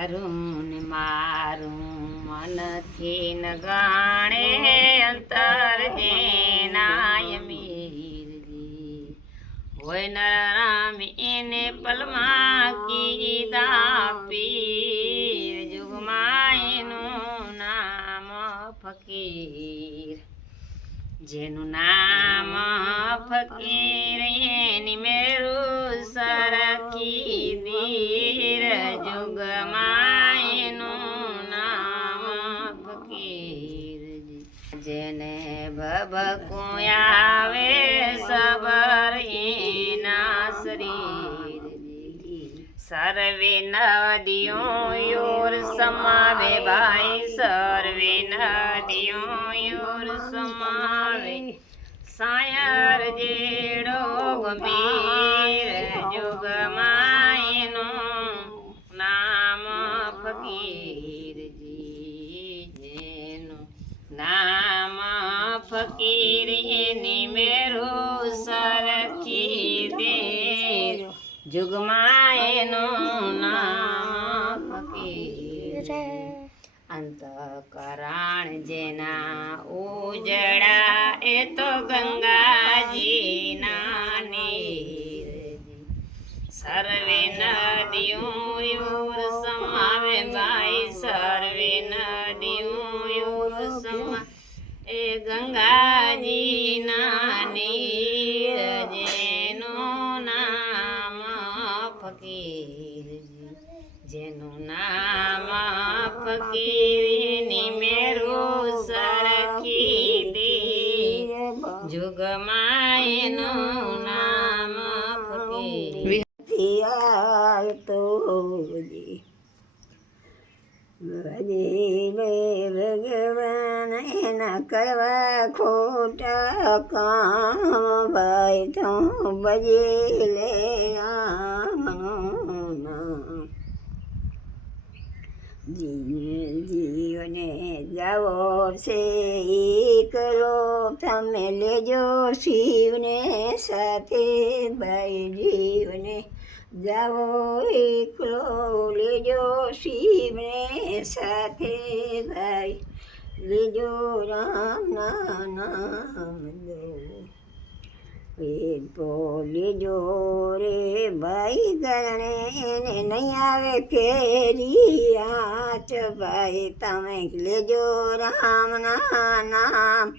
તારું ને મારું મનથી ન ગાણે અંતર જેનાય મીરજી હોય નરામ એને પલમાં કીધા પીર જુગમાં એનું નામ ફકીર જેનું નામ ફકીર એની મેરું સરખી દીર જુગમાં એનું નામ ફકીર જેને ભભકું આવે સબર એના શરીર સર્વે નદીઓ યોર સમાવે ભાઈ સર્વે નદીઓ યોર સમાવે સાયર જેડો ગંભીર જુગમાં એનું નામ ફકીરજી જેનું નામ ફકીર એની મેરું સરખી દે જુગમાં એનું નામ ફકીર અંતકરણ જેના ઉજળા એ તો ગંગાજીના નીર સર્વે નદીઓ યોર સમાવે ભાઈ સર્વે નદીઓ યોર સમા એ ગંગાજીના નીર જેનું નામ ફકીરજી જેનું નામ ફકીરની મેરું સરખી દે જુગમાં એનું નામ ફકીર ભગવાન એના કરવા ખોટા કામ ભાઈ તો ભજી લે જીવને જાવો છે કરો તમે લેજો શિવને સાથે ભાઈ જીવને જાવો એકલો લેજો શિવને સાથે ભાઈ લેજો રામના નામ લો વેદ લેજો રે ભાઈ ગણે એને નહીં આવે કેરી આચ ભાઈ તમે લેજો રામના નામ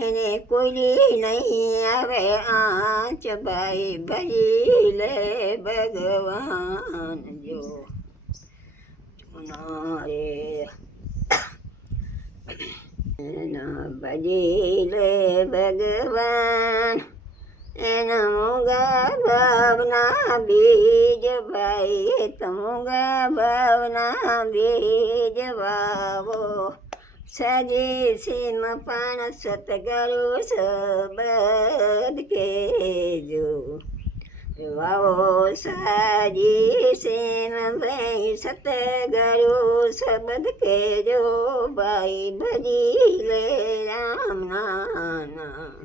એને કોઈ નહીં આવે આંચ ભાઈ ભજી લે ભગવાન જો રે એના ભજી લે ભગવાન એના મૂંગા ભાવના બીજ ભાઈ તો મૂંગા ભાવના બીજ વાવો સજે સીમ પણ સતગરુ સબદ કેજો વાવો સાજી સીમ ભાઈ સતગરુ સબદ કેજો ભાઈ ભજી લે રામ નામ